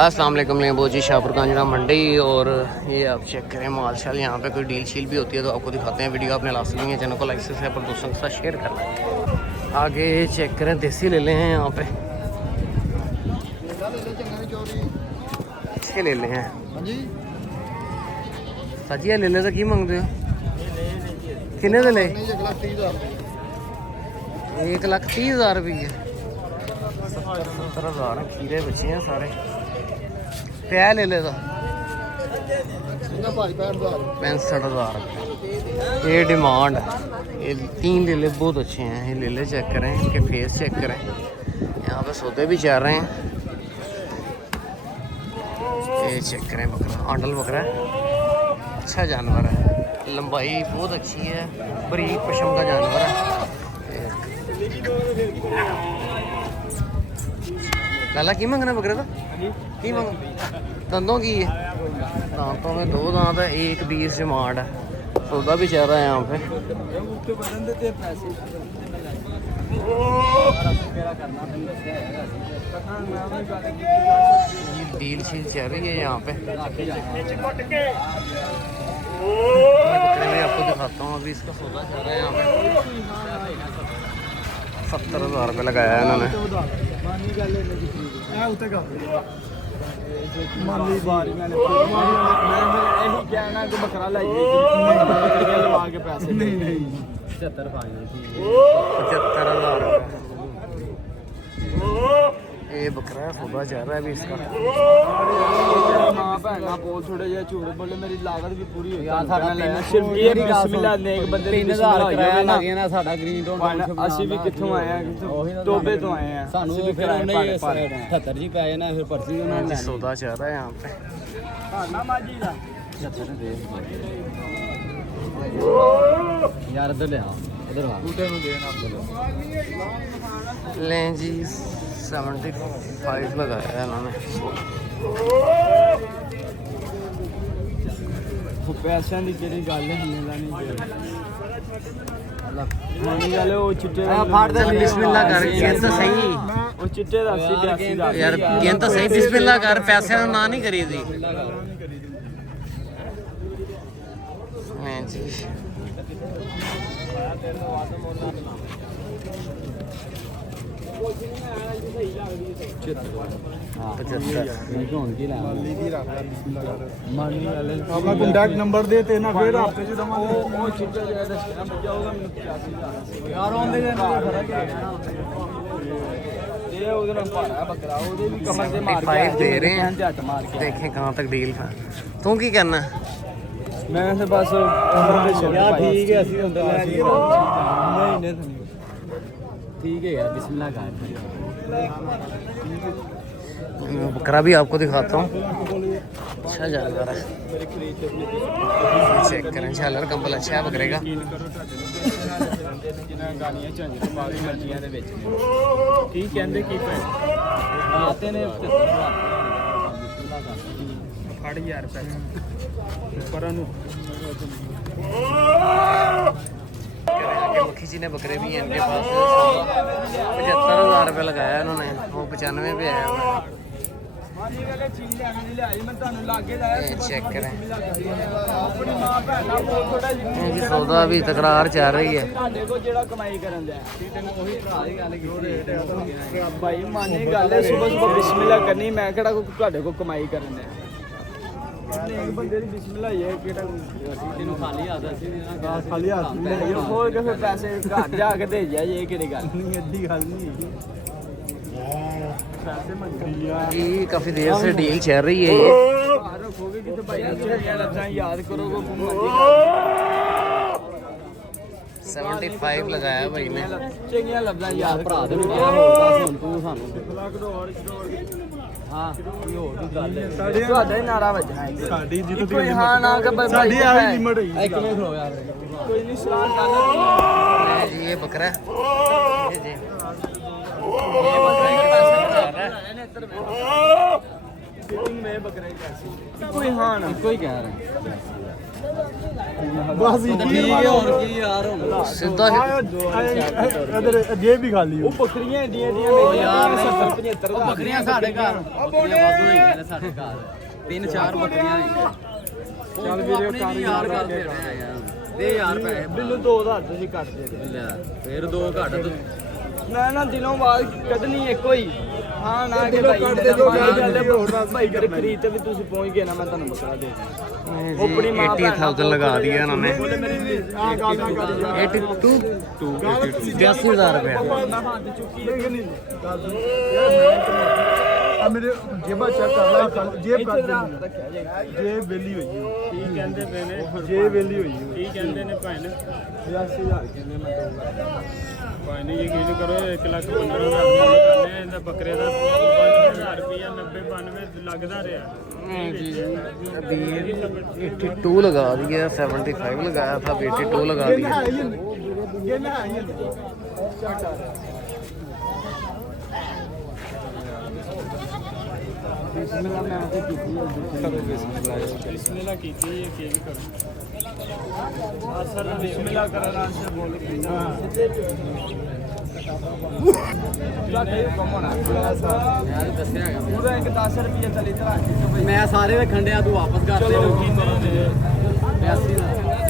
अस्सलाम वालेकुम लेबो जी शाहपुर कांजरा मंडी। और ये आप चेक करें मालशाल यहाँ पे कोई डील शील भी होती है तो आपको दिखाते हैं। वीडियो आपने लास्ट नहीं है, चैनल को लाइक सब्सक्राइब पर दोस्तों के साथ शेयर करना। आगे चेक करें देसी ले लें हैं यहाँ पे, अच्छे ले लें हैं सचिया ले ले तो की मंगते हो किन्ने दे ले 1,30,000 रुपये 70,000 खीरे बचे हैं सारे। प्या ले ले तो 65,000 ये डिमांड। ये 3 ले ले बहुत अच्छे हैं, ये ले ले चेक करें, इनके फेस चेक करें। यहाँ पे सौदे भी चल रहे हैं। ये चेक करें बकरा, आंडल बकरा है, अच्छा जानवर है, लंबाई बहुत अच्छी है, बरीक पशम का जानवर है। लाला की मंगना बकरे का की मंग दंदों की है? दांतों में 2 दांत है, 1,20 डिमांड है, सौदा भी चल रहा है यहाँ पे। डील शील चल रही है यहाँ पे। आपको दिखाता हूँ, अभी इसका सौदा चल रहा है यहाँ पे। 70,000 रुपये लगाया है इन्होंने। बकरा लाइए 75,000 ये बकरा है, सौदा चल रहा है अभी इसका। बोल थोड़े जे झूठ बोले, मेरी लागत भी पूरी हो गई। सिर्फ ये बिस्मिल्लाह ने एक बंदे 3,000 किराया ਲੱਗ ਗਿਆ ਨਾ ਸਾਡਾ ਗ੍ਰੀਨ ਟੋਨ। ਅਸੀਂ ਵੀ ਕਿੱਥੋਂ ਆਏ ਆ, ਟੋਬੇ ਤੋਂ ਆਏ ਆ। ਸਾਨੂੰ ਵੀ ਫਿਰ ਉਹਨੇ 78 ਜੀ ਪੈ ਜਾਣਾ, ਫਿਰ ਪਰਚੀ ਉਹਨਾਂ ਨੇ। ਸੌਦਾ ਚੱਲ ਰਿਹਾ यहाँ पे। ਨਾ ਮਾਜੀ ਦਾ 76 ਦੇ यार इधर ले आओ, इधर आ बूटे में देना आपको लें जी। 75 लगाया है इन्होंने। पैसों की ਜਿਹੜੀ ਗੱਲ ਹਿੱਲਦਾ ਨਹੀਂ ਮਾਨੀ ਗੱਲ ਉਹ ਚਿੱਟੇ ਦਾ ਫਾੜ ਦੇ ਬਿਸਮਿਲ੍ਲਾ ਕਰ ਕੇ ਤਾਂ ਸਹੀ। ਉਹ ਚਿੱਟੇ ਦਾ 80 ਯਾਰ ਕਿਨ ਤਾਂ ਸਹੀ ਬਿਸਮਿਲ੍ਲਾ ਕਰ, ਪੈਸੇ ਦਾ ਨਾ ਨਹੀਂ ਕਰੀਦੀ। ਮੈਂ ਜੀ ਆਪਣਾ ਕੰਟੈਕਟ ਨੰਬਰ ਦੇ ਤੇ ਨਾ ਫਿਰ ਹਫਤੇ ਚ ਦਵਾਂਗੇ। ਉਹ ਚਿੱਟਾ ਜਿਹਾ ਦੱਸਿਆ ਜਾਊਗਾ ਮੈਨੂੰ 85,000 ਯਾਰ ਆਉਂਦੇ ਜਾਂਦੇ ਦਾ ਫਰਕ ਹੈ ਨਾ। ਇਹ ਉਹਦੇ ਨਾਲ ਭਾਰਾ ਬੱਕਰਾ, ਉਹਦੇ ਵੀ ਕਮਰ ਤੇ ਮਾਰ ਕੇ 5 दे रहे हैं। ਝੱਟ ਮਾਰ ਕੇ देखें कहाँ तक डील है। तू की करना ਮੈਂ ਤੇ ਬਸ ਯਾਰ ਠੀਕ ਹੈ, ਅਸੀਂ ਹੁੰਦਾ ਨਹੀਂ ਨਹੀਂ ठीक है यार बिस्मिल्लाह का। बकरा भी आपको दिखाता हूँ, अच्छा जानवर है। चेक करें, झालर कंबल अच्छा है बकरे का। ਗਾਲੀਆਂ ਝੰਜਰ ਮਾਰੀ ਮਰਜ਼ੀਆਂ ਦੇ ਵਿੱਚ ਕੀ ਕਹਿੰਦੇ ਕੀ ਆਤੇ ਨੇ ਫੜ ਯਾਰ ਪੈਸੇ ਪਰਾਂ ਨੂੰ। मक्खी जी ने बकरे भी हैं इनके पास। 75,000 रुपये लगाया इन्होंने, वो 95 पे आया हुआ है। चेक करें जी, सौदा भी तकरार चल रही है। भाई मानी गल है, सुबह सुबह बिस्मिल्लाह करनी, मैं केड़ा को तुहाडे को कमाई करन दे। एक बंदे दी बिस्मिल्लाह ये केड़ा तेनु खाली आदा सी ना खाली आदा ये खोल के फिर पैसे घर जा के दे जा। ये केड़ी गल नहीं, एडी गल नहीं। पैसे मंगी यार जी, काफी देर से डील चल रही है ये। रखोगे कि तो भाई चंगियां लफ्ज़ां याद करोगे। 75 लगाया भाई ने। चंगियां लफ्ज़ां याद भरा दे क्या होगा सुन तू सानू। हाँ कोई और भी गल है, ਤੁਹਾਡਾ ਹੀ ਨਾਰਾ ਵੱਜਣਾ ਹੈ ਸਾਡੀ ਜਿੱਤ ਦੀ ਹਾਂ ਨਾ ਕਿ ਸਾਡੀ ਆਹੀ ਲਿਮਟ ਹੈ। ਇੱਕ ਮਿੰਟ ਖਲੋ ਯਾਰ, ਕੋਈ ਨਹੀਂ ਸਲਾਹ ਕਰ जी। ये बकरा जी में बकरे कोई हाँ ना कोई कह रहे बस और की यार ਹੁਣ ਸਿੱਧਾ इधर जेब भी खाली ਉਹ ਬੱਕਰੀਆਂ ਏਡੀਆਂ ਏਡੀਆਂ ਯਾਰ ਮੇਰੀਆਂ ਨਹੀਂ 70 75 ਦਾ ਬੱਕਰੀਆਂ ਸਾਡੇ ਘਰ ਬੱਕਰੀਆਂ ਵਾਧੂ ਹੈਗੀਆਂ ਨੇ ਸਾਡੇ ਘਰ 3-4 ਬੱਕਰੀਆਂ ਹੈਗੀਆਂ ਚੱਲ ਵੀਰੇ ਯਾਰ ਕਰਦੇ ਰਹੇ ਯਾਰ ਦੇ ਯਾਰ ਪੈਸੇ ਮੈਨੂੰ 2000 ਤੁਸੀਂ ਕੱਟ ਦੇ ਦਿਓ। ਲੈ ਫਿਰ 2 ਘੱਟ ਤੂੰ ਮੈਂ ਨਾ ਦਿਨੋਂ ਬਾਅਦ ਕੱਢਣੀ ਇੱਕ ਹੋਈ ਹਾਂ ਨਾ ਕਿ ਦਿਲੋਂ ਭਾਈ ਕੱਢ ਦੇ ਦਿਓ, ਗੱਲ ਗੱਲ ਹੈ ਹੋਰ ਦੱਸ ਭਾਈ ਕਰ ਖਰੀਦ ਤੇ ਵੀ ਤੁਸੀਂ ਪਹੁੰਚ ਗਏ ਨਾ ਮੈਂ ਤੁਹਾਨੂੰ ਬੱਕਰਾ ਦੇ ਦਾਂ ਆਪਣੀ ਮਾਂ 80,000 ਲਗਾ दिया इन्होंने हां गाल ना कर 82 82000 रुपया ਮੈਂ ਹੱਥ ਚੁੱਕੀ ਹੈ मेरे जेबा चेक कर ला जेब ਇੱਥੇ कर ਦਾ ਹੱਥ ਰੱਖਿਆ ਜੇ जेब वेली हुई है ਕੀ ਕਹਿੰਦੇ ਪਏ ਨੇ जेब वेली हुई है ਕੀ ਕਹਿੰਦੇ ਨੇ ਭਾਈ ਨੇ 80000 ਕਹਿੰਦੇ ਮੈਂ ਦਊਂਗਾ ਭਾਈ ਨੇ ਯਕੀਨ ਕਰੋ 1,15,000 ਮੁੱਲ ਕਰਨੇ ਇਹਦਾ ਬੱਕਰੇ ਦਾ 5000 ਰੁਪਇਆ 90 92 ਲੱਗਦਾ ਰਿਹਾ अभी 82 लगा दिया 75 लगाया था अभी 82 लगा ये दिया ना है ये ना है ये ਬਿਸਮਿਲ੍ਲਾ ਮੈਂ ਤੇ ਕੀਤੀ ਹੈ ਬਿਸਮਿਲ੍ਲਾ ਕੀਤੀ ਇਹ ਕੀ ਵੀ ਕਰੋ ਅਸਰ ਬਿਸਮਿਲ੍ਲਾ ਕਰਨਾ ਸੇ ਬੋਲ ਕੇ ਤੁਹਾਡੇ ਹੁਕਮ ਹੋਣਾ ਯਾਰ ਦੱਸਿਆ ਹੈਗਾ ਪੂਰਾ ਇੱਕ 10 ਰੁਪਏ ਚਲੀ ਤਰਾ ਮੈਂ ਸਾਰੇ ਵੇਖਣ ਡਿਆ ਤੂੰ ਵਾਪਸ ਕਰ ਦੇ 82 ਦਾ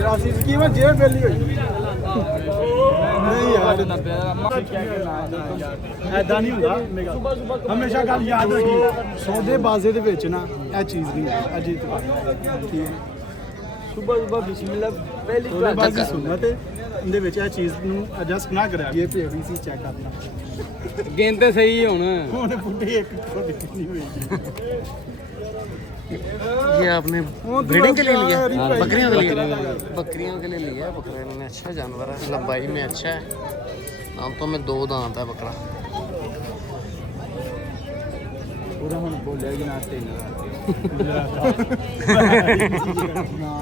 83 की कीमत जेब वेली हुई नहीं यार 90 ਦਾ ਮੈਂ ਕਿਹਾ ਕਿ ਨਾ ਐਦਾਂ ਨਹੀਂ ਹੁੰਦਾ ਹਮੇਸ਼ਾ ਗੱਲ ਯਾਦ ਰੱਖੀ ਸੌਦੇਬਾਜ਼ੀ ਦੇ ਵਿੱਚ ਨਾ ਇਹ ਚੀਜ਼ ਨਹੀਂ ਹੈ ਅਜੀਤ ਠੀਕ ਹੈ ਸੁਬਹ ਬਿਸਮਿਲ੍ਲਾ ਪਹਿਲੀ ਸੌਦੇਬਾਜ਼ੀ ਸੁਣਤ ਹੈ ਇਹਦੇ ਵਿੱਚ ਇਹ ਚੀਜ਼ ਨੂੰ ਐਡਜਸਟ ਨਾ ਕਰਿਆ ਇਹ ਪੀਵੀਸੀ ਚੈੱਕ ਕਰਨਾ ਗਿਣਤੇ ਸਹੀ ਹੁਣ ਹੁਣ ਪੁੱਠੀ ਇੱਕ ਥੋੜੀ ਨਹੀਂ ਹੋਈ ये आपने ब्रीडिंग के लिए लिया हाँ, बकरियों के लिए बकरियों के लिए लिया बकरे में अच्छा जानवर है लंबाई में अच्छा है दांतों में 2 दांत है बकरा ਪੂਰਾ ਹੁਣ ਬੋਲਿਆ ਕਿ ਨਾ 3000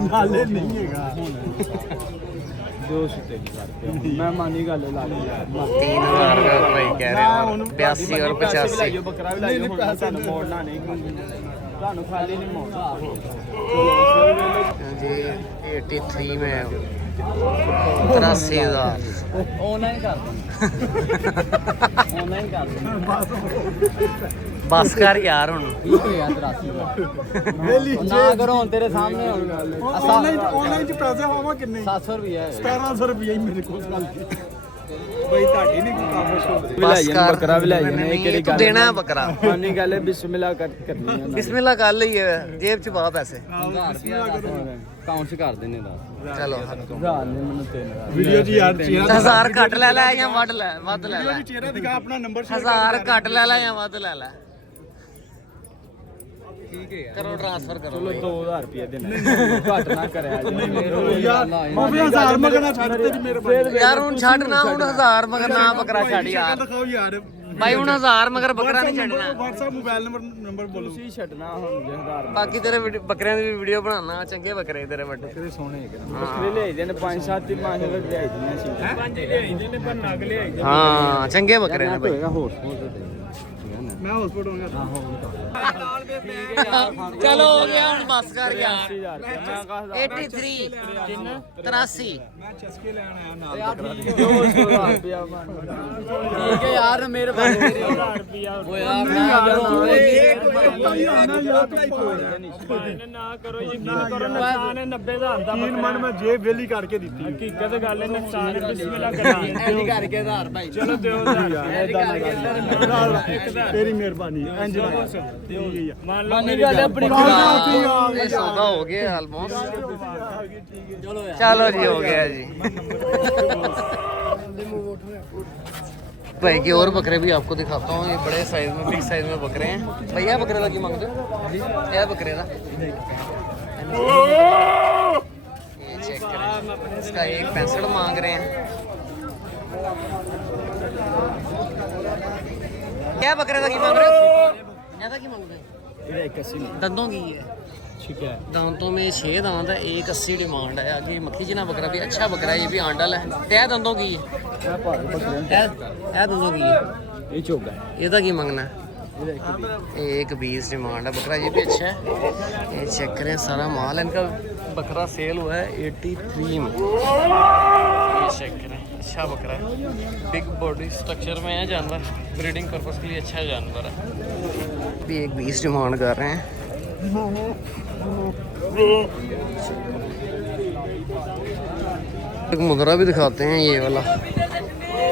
ਨਾਲੇ ਨਹੀਂ ਹੈਗਾ 23000 ਮੈਂ ਮਾਨੀ ਗੱਲ ਲਾ ਲਈ 3,000 का भाई कह रहे हो 82 और 85 ਬੱਕਰਾ ਵੀ ਲਾਈਓ ਹੁਣ ਤੁਹਾਨੂੰ ਮੋੜਨਾ ਨਹੀਂ ਤੁਹਾਨੂੰ ਖਾਲੀ ਨਹੀਂ ਮੋੜਨਾ जी 83 में 83,000 ਆਨਲਾਈਨ ਕਰ ਦੇ ਆਨਲਾਈਨ ਕਰ ਦੇ बस कर यार हुन ਠੀਕ ਹੈ ਯਾਰ 83 ਦਾ ਵੇਲੀ ਨਾ ਕਰੋ ਹੁਣ ਤੇਰੇ ਸਾਹਮਣੇ ਹੁਣ ਆਨਲਾਈਨ ਚ ਪੈਸੇ ਹੋਵਾ ਕਿੰਨੇ 700 ਰੁਪਏ 1700 ਰੁਪਏ ਹੀ ਮੇਰੇ ਕੋਲ ਗੱਲ ਬਈ ਤੁਹਾਡੀ ਨਹੀਂ ਕੋਈ ਕੰਮ ਸ਼ੋਰ बस कर ਬੱਕਰਾ ਵੀ ਲੈ ਜਾਣਾ ਇਹ ਕਿਹੜੀ तू ਗੱਲ देना है बकरा ਮਾਨੀ ਗੱਲ ਹੈ ਬਿਸਮਿਲ੍ਲਾ ਕਰਨੀ ਹੈ बिस्मिल्लाह कर ली है जेब च पा पैसे 1000 ਰੁਪਏ ਅਕਾਊਂਟ 'ਚ ਕਰ ਦੇਣੇ ਦਾ चलो ਹਜ਼ਾਰ ਨੇ ਮੈਨੂੰ 3000 ਵੀਡੀਓ ਜੀ ਯਾਰ ਚਿਹਰਾ 1000 ਘੱਟ ਲੈ ਲੈ ਜਾਂ ਵੱਧ ਲੈ ਲੈ ਚਿਹਰਾ ਦਿਖਾ ਆਪਣਾ ਨੰਬਰ 1000 ਘੱਟ ਲੈ ਲੈ ਜਾਂ ਵੱਧ ਲੈ ਲੈ ਠੀਕ ਹੈ ਕਰੋ ਟ੍ਰਾਂਸਫਰ ਕਰੋ ਚਲੋ 2000 ਰੁਪਏ ਦੇਣਾ ਘੱਟ ਨਾ ਕਰਿਆ ਜੀ ਯਾਰ ਉਹ ਵੀ 1000 ਮਗਣਾ ਛੱਡ ਤੇ ਜੀ ਮੇਰੇ ਕੋਲ ਯਾਰ ਹੁਣ ਛੱਡ ਨਾ ਹੁਣ 1000 ਮਗਰ ਨਾ ਬੱਕਰਾ ਛੱਡ ਯਾਰ ਦਿਖਾਓ ਯਾਰ ਭਾਈ ਹੁਣ 1000 ਮਗਰ ਬੱਕਰਾ ਨਹੀਂ ਛੱਡਣਾ WhatsApp ਮੋਬਾਈਲ ਨੰਬਰ ਬੋਲੋ ਤੁਸੀਂ ਛੱਡਣਾ ਹੁਣ ਜੇ 1000 ਬਾਕੀ ਤੇਰੇ ਬੱਕਰਿਆਂ ਦੀ ਵੀ ਵੀਡੀਓ ਬਣਾਉਣਾ ਚੰਗੇ ਬੱਕਰੇ ਤੇਰੇ ਵੱਡੇ ਕਿਹੜੇ ਸੋਹਣੇ ਹੈਗੇ ਬੱਕਰੇ ਲੈ ਜਾਂਦੇ ਨੇ 5-7 ਹੀ 5 ਰੁਪਏ ਲਿਆਈ ਦੀਆਂ ਸੀ ਪੰਜ ਲਿਆਈਦੇ ਨੇ ਪਰ ਨਗ ਲਿਆਈਦੇ ਹਾਂ ਚੰਗੇ ਬੱਕਰੇ ਨੇ ਭਾਈ ਹੋਰ ਮੈਂ ਹਸਪੀਟਲ ਹੋਊਂਗਾ ਚਲੋ ਹੋ ਗਿਆ ਹੁਣ ਬਸ ਕਰ ਯਾਰ 80000 ਮੈਂ ਕਹਾ 83 83 ਮੈਂ ਚਸਕੇ ਲੈਣ ਆਇਆ ਨਾਲ 200 ਰੁਪਿਆ ਠੀਕ ਹੈ ਯਾਰ ਮਿਹਰਬਾਨੀ ਤੇਰੀ 1000 ਰੁਪਇਆ ਓ ਯਾਰ ਨਾ ਕਰੋ ਭਾਈ ਨੇ ਨਾ ਕਰੋ ਯਕੀਨ ਕਰੋ ਨੁਕਸਾਨ ਹੈ 90000 ਦਾ ਤੀਨ ਮਨ ਮੈਂ ਜੇਬ ਵੇਲੀ ਕਰਕੇ ਦਿੱਤੀ ਹਕੀਕਤ ਗੱਲ ਹੈ ਨੁਕਸਾਨ ਹੈ ਬਿਸਮਿਲ੍ਲਾ ਕਰਾਂਗੇ ਐਨੀ ਕਰਕੇ 1000 ਭਾਈ ਚਲੋ ਦਿਓ 1000 ਤੇਰੀ ਮਿਹਰਬਾਨੀ ਇੰਜ ਨਾ ਮੰਨ ਲਓ ਮਾਨੀ ਗੱਲ ਆਪਣੀ ये सौदा हो गया ऑलमोस्ट चलो जी हो गया जी भाई की और बकरे भी आपको दिखाता हूँ ये बड़े साइज में बिग साइज में बकरे हैं भैया बकरे का की मांगते हो क्या बकरे का ये चेक करें इसका 1.65 मांग रहे हैं क्या बकरे का की मांग रहे हो क्या की मांग रहे हो दंदों की है ठीक है दांतों में 6 दांत है 180 डिमांड है आगे मक्खी जिना बकरा भी अच्छा बकरा है ये भी आंडल है तय दंदों की है तय दंदों की है ये चोगा है ਇਹਦਾ ਕੀ ਮੰਗਣਾ ਹੈ एक 20 डिमांड है बकरा, ये भी अच्छा है। ये चेक करें सारा माल है इनका। बकरा सेल हुआ है 83 में। ये चेक करें, अच्छा बकरा है, बिग बॉडी स्ट्रक्चर में है जानवर, ब्रीडिंग पर्पस के लिए अच्छा जानवर है। भी एक 20 डिमांड कर रहे हैं। एक मुद्रा भी दिखाते हैं ये वाला।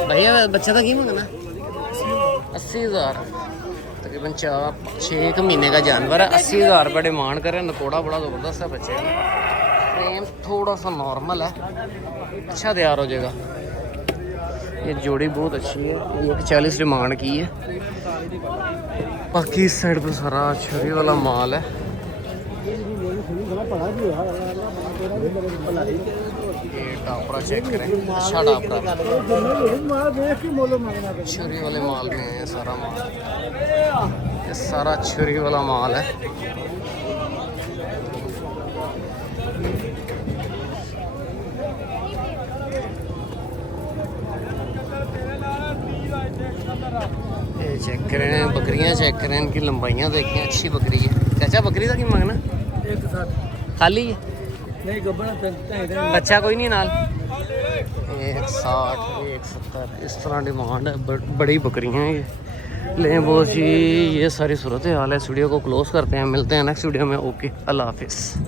भैया बच्चा था की मंगना 80,000, तकरीबन 4-6 महीने का जानवर है। 80,000 रुपये डिमांड करें। नकोड़ा बड़ा ज़बरदस्त है बच्चे का, फ्रेम थोड़ा सा नॉर्मल है, अच्छा तैयार हो जाएगा। ये जोड़ी बहुत अच्छी है, 140 डिमांड की है। बाकी इस साइड पर सारा छुरी वाला माल है। ये टापरा चेक करें, अच्छा टापरा, छुरी वाले माल में है सारा माल। ये सारा छुरी वाला माल है। ये चेक करें, बकरियां चेक करें, इनकी लंबाइयां देखें, अच्छी बकरी है। चाचा बकरी का की मंगना? खाली है, नहीं गब्बन बच्चा कोई नहीं नाल। 160 170 इस तरह डिमांड है। बड़ी बकरियां हैं ये। लें बहुत जी, ये सारी सूरत हाल है। इस वीडियो को क्लोज करते हैं, मिलते हैं नेक्स्ट वीडियो में। ओके, अल्लाह हाफिज़।